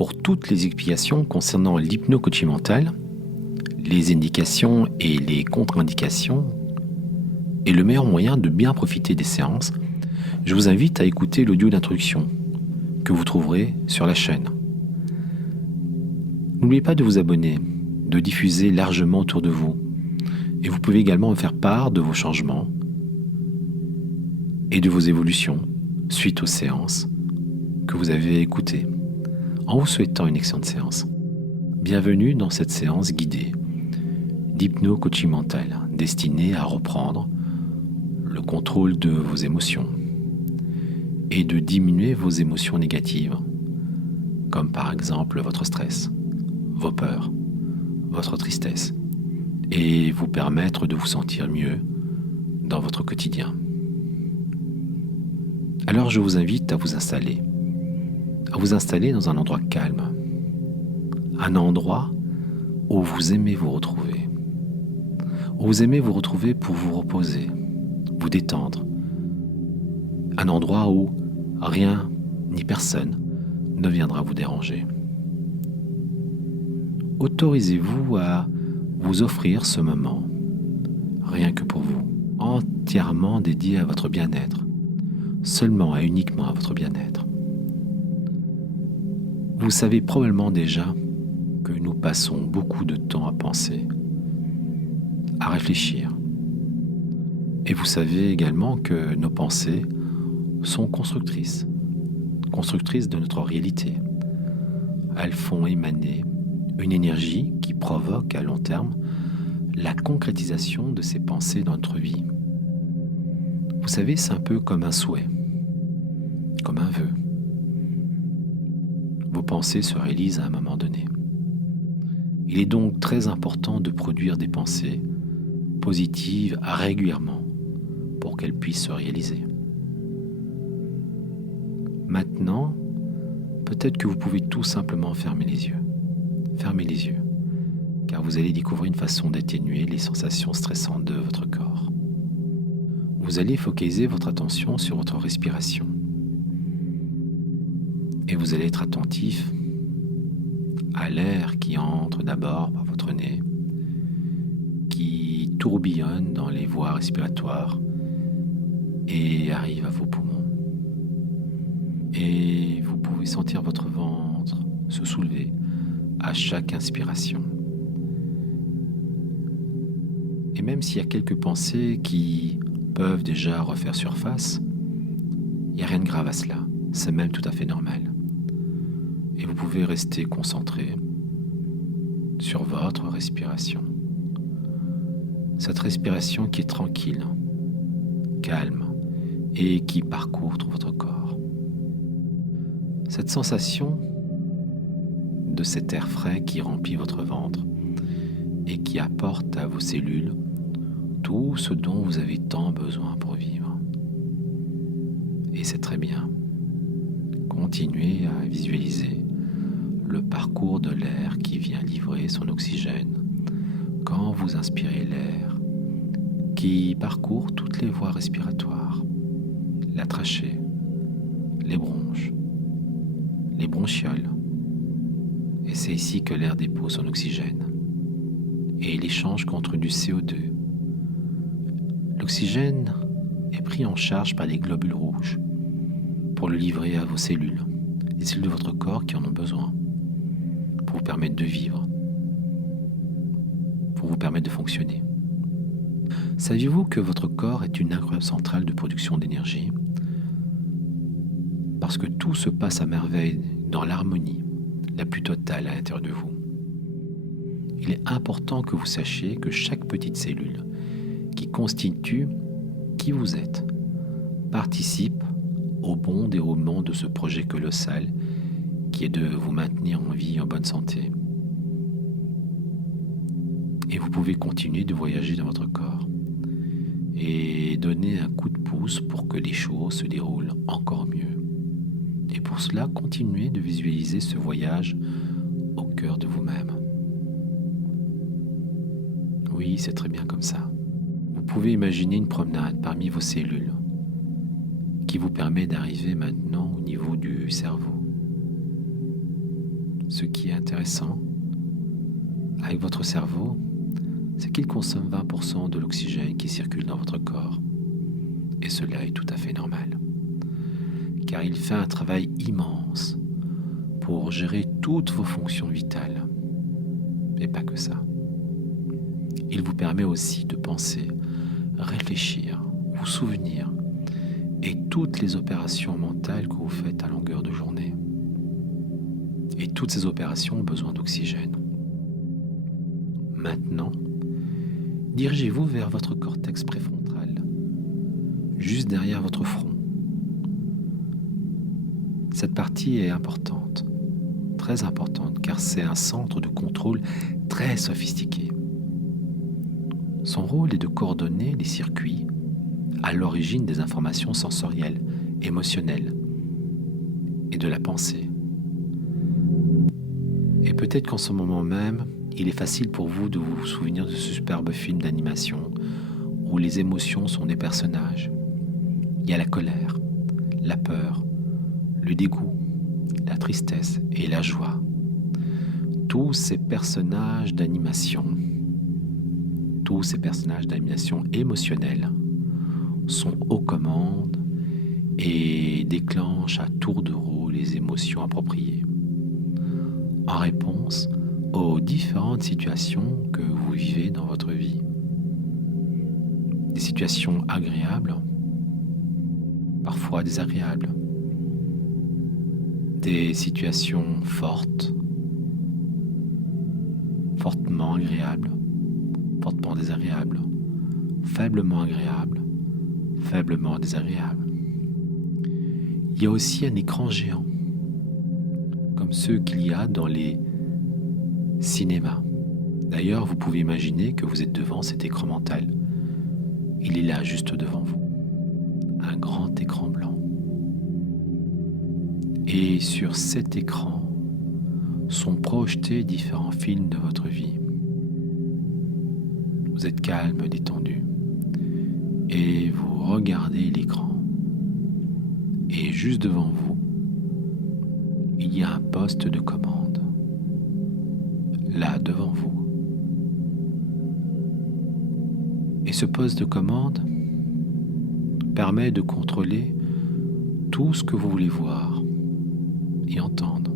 Pour toutes les explications concernant l'hypno-coaching mental, les indications et les contre-indications, et le meilleur moyen de bien profiter des séances, je vous invite à écouter l'audio d'introduction que vous trouverez sur la chaîne. N'oubliez pas de vous abonner, de diffuser largement autour de vous, et vous pouvez également me faire part de vos changements et de vos évolutions suite aux séances que vous avez écoutées, en vous souhaitant une excellente séance. Bienvenue dans cette séance guidée d'hypno-coaching mental, destinée à reprendre le contrôle de vos émotions et de diminuer vos émotions négatives, comme par exemple votre stress, vos peurs, votre tristesse, et vous permettre de vous sentir mieux dans votre quotidien. Alors je vous invite à vous installer dans un endroit calme, un endroit où vous aimez vous retrouver, pour vous reposer, vous détendre, un endroit où rien ni personne ne viendra vous déranger. Autorisez-vous à vous offrir ce moment, rien que pour vous, entièrement dédié à votre bien-être, seulement et uniquement à votre bien-être. Vous savez probablement déjà que nous passons beaucoup de temps à penser, à réfléchir. Et vous savez également que nos pensées sont constructrices de notre réalité. Elles font émaner une énergie qui provoque à long terme la concrétisation de ces pensées dans notre vie. Vous savez, c'est un peu comme un souhait, comme un vœu. Vos pensées se réalisent à un moment donné. Il est donc très important de produire des pensées positives régulièrement pour qu'elles puissent se réaliser. Maintenant, peut-être que vous pouvez tout simplement fermer les yeux. Fermez les yeux, car vous allez découvrir une façon d'atténuer les sensations stressantes de votre corps. Vous allez focaliser votre attention sur votre respiration. Et vous allez être attentif à l'air qui entre d'abord par votre nez, qui tourbillonne dans les voies respiratoires et arrive à vos poumons. Et vous pouvez sentir votre ventre se soulever à chaque inspiration. Et même s'il y a quelques pensées qui peuvent déjà refaire surface, il n'y a rien de grave à cela, c'est même tout à fait normal. Et vous pouvez rester concentré sur votre respiration. Cette respiration qui est tranquille, calme et qui parcourt tout votre corps. Cette sensation de cet air frais qui remplit votre ventre et qui apporte à vos cellules tout ce dont vous avez tant besoin pour vivre. Et c'est très bien. Continuez à visualiser le parcours de l'air qui vient livrer son oxygène quand vous inspirez l'air, qui parcourt toutes les voies respiratoires, la trachée, les bronches, les bronchioles. Et c'est ici que l'air dépose son oxygène et il échange contre du CO2. L'oxygène est pris en charge par les globules rouges pour le livrer à vos cellules, les cellules de votre corps qui en ont besoin, pour vous permettre de vivre, pour vous permettre de fonctionner. Saviez-vous que votre corps est une incroyable centrale de production d'énergie? Parce que tout se passe à merveille dans l'harmonie la plus totale à l'intérieur de vous. Il est important que vous sachiez que chaque petite cellule qui constitue qui vous êtes participe au bon déroulement de ce projet colossal qui est de vous maintenir en vie, en bonne santé. Et vous pouvez continuer de voyager dans votre corps et donner un coup de pouce pour que les choses se déroulent encore mieux. Et pour cela, continuez de visualiser ce voyage au cœur de vous-même. Oui, c'est très bien comme ça. Vous pouvez imaginer une promenade parmi vos cellules qui vous permet d'arriver maintenant au niveau du cerveau. ce qui est intéressant avec votre cerveau, c'est qu'il consomme 20% de l'oxygène qui circule dans votre corps. Et cela est tout à fait normal. Car il fait un travail immense pour gérer toutes vos fonctions vitales. Et pas que ça. Il vous permet aussi de penser, réfléchir, vous souvenir et toutes les opérations mentales que vous faites à longueur de journée. Et toutes ces opérations ont besoin d'oxygène. Maintenant, dirigez-vous vers votre cortex préfrontal, juste derrière votre front. Cette partie est importante, très importante, car c'est un centre de contrôle très sophistiqué. Son rôle est de coordonner les circuits à l'origine des informations sensorielles, émotionnelles et de la pensée. Et peut-être qu'en ce moment même, il est facile pour vous de vous souvenir de ce superbe film d'animation où les émotions sont des personnages. Il y a la colère, la peur, le dégoût, la tristesse et la joie. Tous ces personnages d'animation émotionnelle sont aux commandes et déclenchent à tour de rôle les émotions appropriées en réponse aux différentes situations que vous vivez dans votre vie. Des situations agréables, parfois désagréables, des situations fortes, fortement agréables, fortement désagréables, faiblement agréables, faiblement désagréables. Il y a aussi un écran géant, comme ceux qu'il y a dans les cinémas. D'ailleurs, vous pouvez imaginer que vous êtes devant cet écran mental. Il est là, juste devant vous. Un grand écran blanc. Et sur cet écran sont projetés différents films de votre vie. Vous êtes calme, détendu. Et vous regardez l'écran. Et juste devant vous, il y a un poste de commande. Là, devant vous. Et ce poste de commande permet de contrôler tout ce que vous voulez voir et entendre,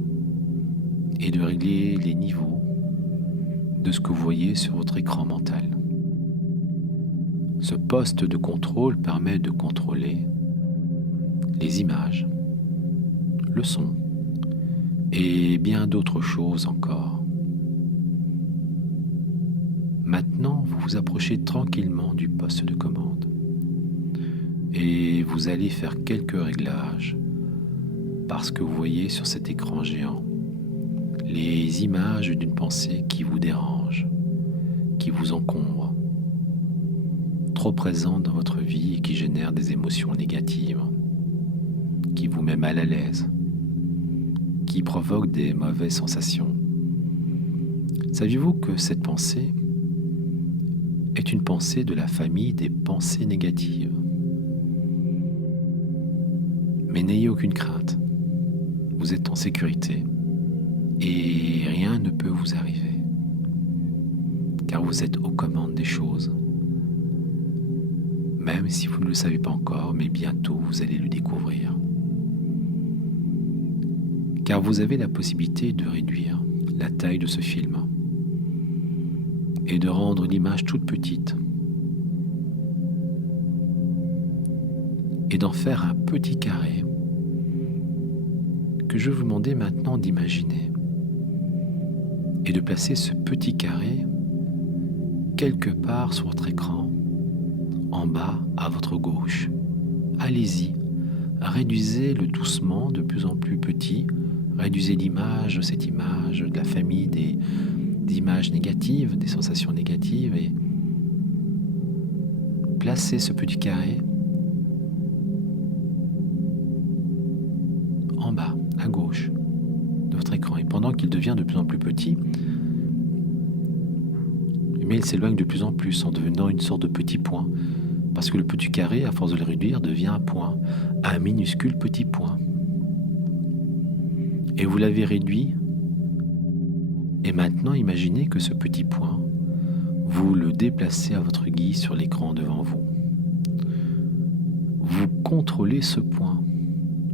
et de régler les niveaux de ce que vous voyez sur votre écran mental. Ce poste de contrôle permet de contrôler les images, le son et bien d'autres choses encore. Maintenant, vous vous approchez tranquillement du poste de commande et vous allez faire quelques réglages parce que vous voyez sur cet écran géant les images d'une pensée qui vous dérange, qui vous encombre, trop présente dans votre vie et qui génère des émotions négatives, qui vous met mal à l'aise, qui provoque des mauvaises sensations. Saviez-vous que cette pensée est une pensée de la famille des pensées négatives? Mais n'ayez aucune crainte, vous êtes en sécurité et rien ne peut vous arriver, car vous êtes aux commandes des choses. Même si vous ne le savez pas encore, mais bientôt vous allez le découvrir. Car vous avez la possibilité de réduire la taille de ce film et de rendre l'image toute petite et d'en faire un petit carré que je vais vous demander maintenant d'imaginer et de placer ce petit carré quelque part sur votre écran, en bas à votre gauche. Allez-y, réduisez-le doucement, de plus en plus petit. Réduisez l'image, cette image de la famille des images négatives, des sensations négatives, et placez ce petit carré en bas, à gauche de votre écran. Et pendant qu'il devient de plus en plus petit, mais il s'éloigne de plus en plus en devenant une sorte de petit point. Parce que le petit carré, à force de le réduire, devient un point, un minuscule petit point. Et vous l'avez réduit Et maintenant, imaginez que ce petit point, vous le déplacez à votre guise sur l'écran devant vous. Vous contrôlez ce point,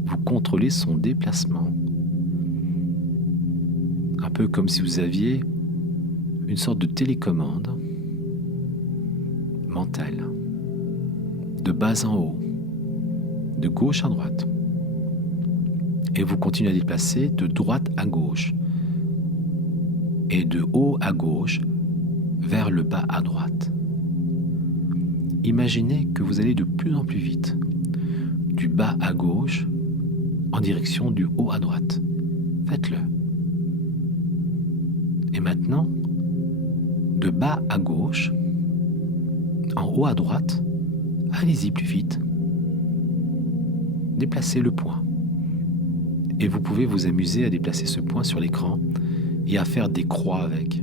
vous contrôlez son déplacement. Un peu comme si vous aviez une sorte de télécommande mentale, de bas en haut, de gauche à droite. Et vous continuez à déplacer de droite à gauche et de haut à gauche vers le bas à droite. Imaginez que vous allez de plus en plus vite, du bas à gauche en direction du haut à droite. Faites-le. Et maintenant, de bas à gauche, en haut à droite, allez-y plus vite. Déplacez le point. Et vous pouvez vous amuser à déplacer ce point sur l'écran et à faire des croix avec.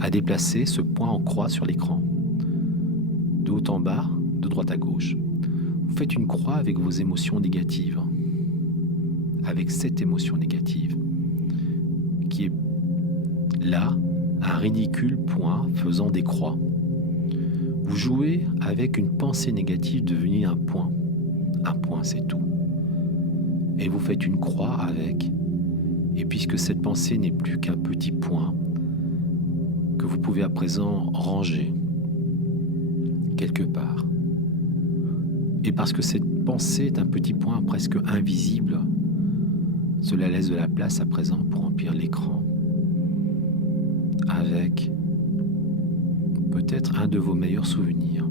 À déplacer ce point en croix sur l'écran. De haut en bas, de droite à gauche. Vous faites une croix avec vos émotions négatives. Avec cette émotion négative. Qui est là, un ridicule point faisant des croix. Vous jouez avec une pensée négative devenue un point. Un point, c'est tout. Et vous faites une croix avec. Et puisque cette pensée n'est plus qu'un petit point, que vous pouvez à présent ranger quelque part. Et parce que cette pensée est un petit point presque invisible, cela laisse de la place à présent pour remplir l'écran avec peut-être un de vos meilleurs souvenirs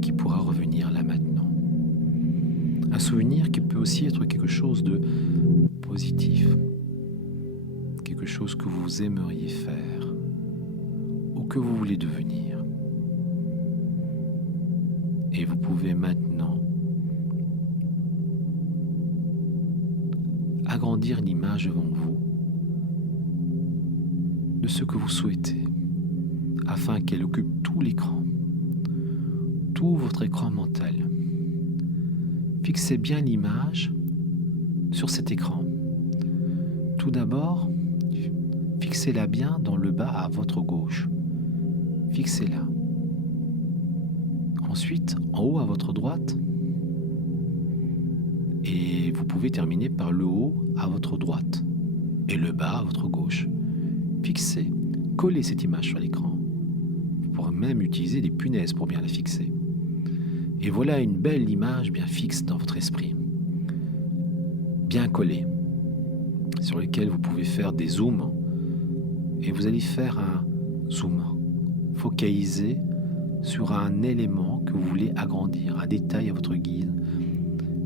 qui pourra revenir là maintenant. Un souvenir qui peut aussi être quelque chose de positif, quelque chose que vous aimeriez faire ou que vous voulez devenir. Et vous pouvez maintenant agrandir l'image devant vous de ce que vous souhaitez, afin qu'elle occupe tout l'écran, tout votre écran mental. Fixez bien l'image sur cet écran. Tout d'abord, fixez-la bien dans le bas à votre gauche. Fixez-la. Ensuite, en haut à votre droite. Et vous pouvez terminer par le haut à votre droite et le bas à votre gauche. Fixez, collez cette image sur l'écran. Vous pourrez même utiliser des punaises pour bien la fixer. Et voilà une belle image bien fixe dans votre esprit, bien collée, sur lequel vous pouvez faire des zooms. Et vous allez faire un zoom, focaliser sur un élément que vous voulez agrandir, un détail à votre guise.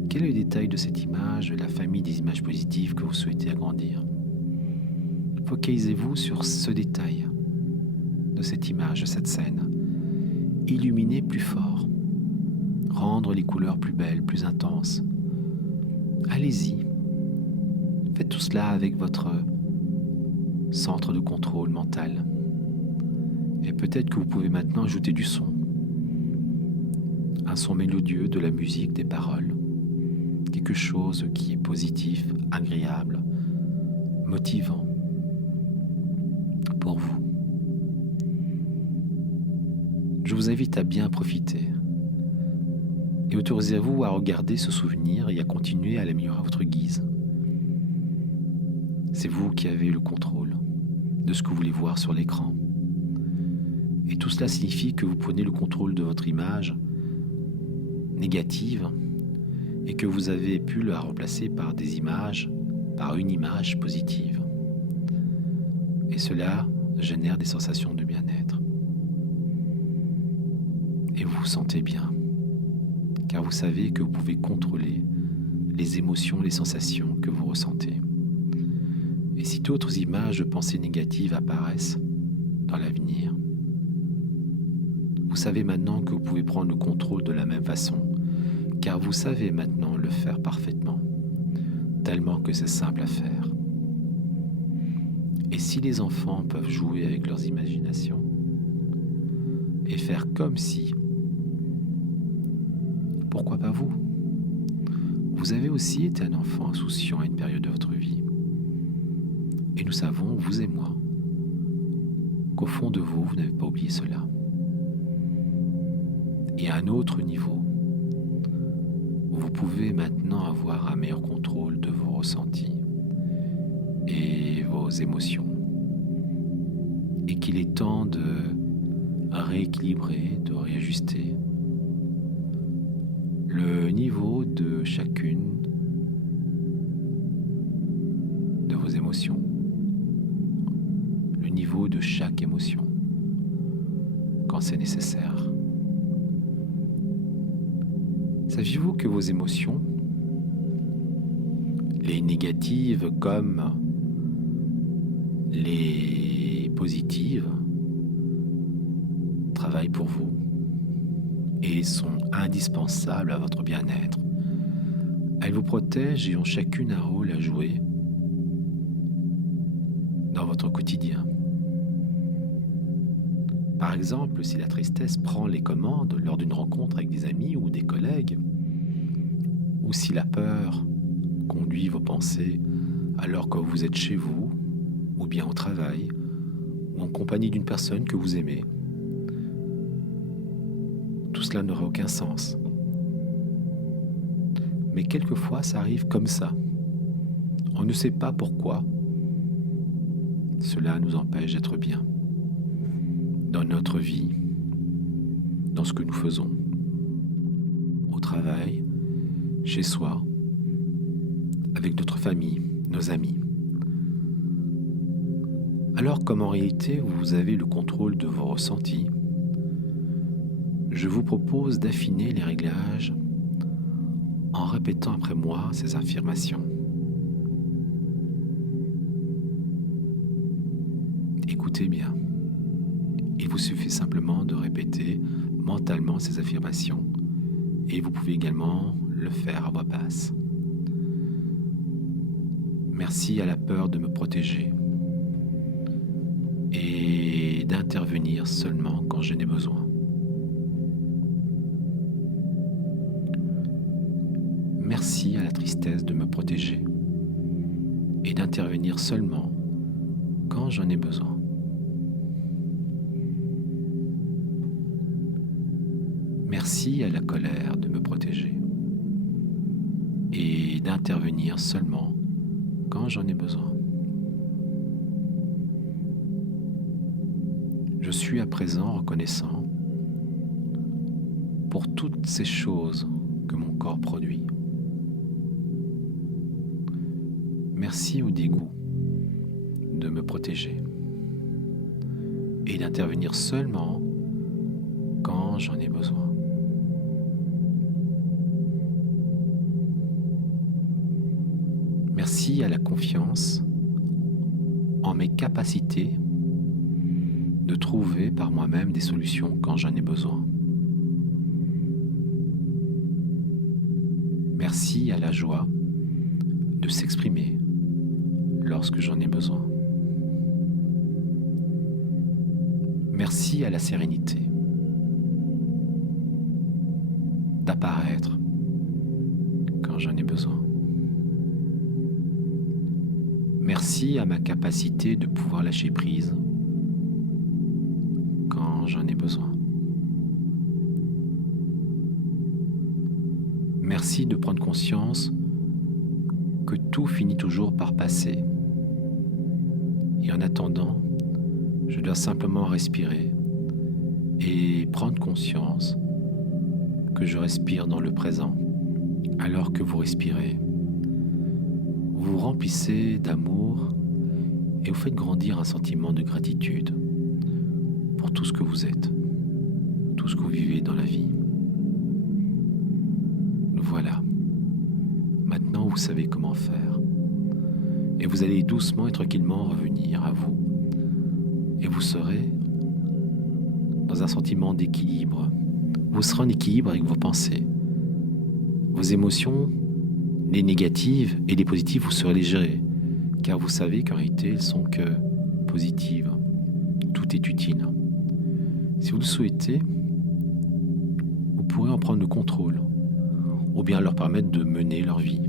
Quel est le détail de cette image, de la famille des images positives que vous souhaitez agrandir? Focalisez-vous sur ce détail de cette image, de cette scène. Illuminez plus fort. Rendre les couleurs plus belles, plus intenses. Allez-y. Faites tout cela avec votre centre de contrôle mental. Et peut-être que vous pouvez maintenant ajouter du son. Un son mélodieux, de la musique, des paroles. Quelque chose qui est positif, agréable, motivant pour vous. Je vous invite à bien profiter et autorisez-vous à regarder ce souvenir et à continuer à l'améliorer à votre guise. C'est vous qui avez le contrôle de ce que vous voulez voir sur l'écran. Et tout cela signifie que vous prenez le contrôle de votre image négative et que vous avez pu la remplacer par une image positive. Et cela génère des sensations de bien-être. Et vous vous sentez bien, car vous savez que vous pouvez contrôler les émotions, les sensations que vous ressentez. Et si d'autres images de pensées négatives apparaissent dans l'avenir, vous savez maintenant que vous pouvez prendre le contrôle de la même façon, car vous savez maintenant le faire parfaitement, tellement que c'est simple à faire. Et si les enfants peuvent jouer avec leurs imaginations et faire comme si, pourquoi pas vous? Vous avez aussi été un enfant insouciant à une période de votre vie. Et nous savons, vous et moi, qu'au fond de vous, vous n'avez pas oublié cela. Et à un autre niveau, vous pouvez maintenant avoir un meilleur contrôle de vos ressentis et vos émotions. Et qu'il est temps de rééquilibrer, de réajuster le niveau de chacune de vos émotions, le niveau de chaque émotion, quand c'est nécessaire. Saviez-vous que vos émotions, les négatives comme les positives, travaillent pour vous et sont indispensables à votre bien-être. Elles vous protègent et ont chacune un rôle à jouer dans votre quotidien. Par exemple, si la tristesse prend les commandes lors d'une rencontre avec des amis ou des collègues, ou si la peur conduit vos pensées alors que vous êtes chez vous, ou bien au travail, ou en compagnie d'une personne que vous aimez, tout cela n'aurait aucun sens. Mais quelquefois, ça arrive comme ça. On ne sait pas pourquoi. Cela nous empêche d'être bien dans notre vie, dans ce que nous faisons, au travail, chez soi, avec notre famille, nos amis. Alors comme en réalité vous avez le contrôle de vos ressentis, je vous propose d'affiner les réglages en répétant après moi ces affirmations. Écoutez bien. Il vous suffit simplement de répéter mentalement ces affirmations et vous pouvez également le faire à voix basse. Merci à la peur de me protéger et d'intervenir seulement quand je n'ai besoin. Merci à la tristesse de me protéger et d'intervenir seulement quand j'en ai besoin. Merci à la colère de me protéger et d'intervenir seulement quand j'en ai besoin. Je suis à présent reconnaissant pour toutes ces choses que mon corps produit. Merci au dégoût de me protéger et d'intervenir seulement quand j'en ai besoin. Merci à la confiance en mes capacités de trouver par moi-même des solutions quand j'en ai besoin. Merci à la joie de s'exprimer lorsque j'en ai besoin. Merci à la sérénité d'apparaître quand j'en ai besoin. Merci à ma capacité de pouvoir lâcher prise quand j'en ai besoin. Merci de prendre conscience que tout finit toujours par passer. Et en attendant, je dois simplement respirer et prendre conscience que je respire dans le présent. Alors que vous respirez, vous vous remplissez d'amour et vous faites grandir un sentiment de gratitude pour tout ce que vous êtes, tout ce que vous vivez dans la vie. Voilà. Maintenant, vous savez comment faire. Et vous allez doucement et tranquillement revenir à vous. Et vous serez dans un sentiment d'équilibre. Vous serez en équilibre avec vos pensées. Vos émotions, les négatives et les positives, vous saurez les gérer. Car vous savez qu'en réalité, elles ne sont que positives. Tout est utile. Si vous le souhaitez, vous pourrez en prendre le contrôle, ou bien leur permettre de mener leur vie.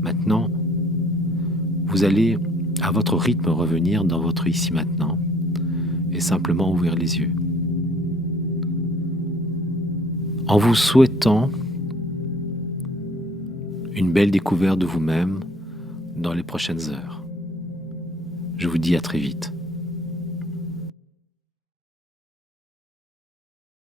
Maintenant, vous allez à votre rythme revenir dans votre ici maintenant et simplement ouvrir les yeux. En vous souhaitant une belle découverte de vous-même dans les prochaines heures. Je vous dis à très vite.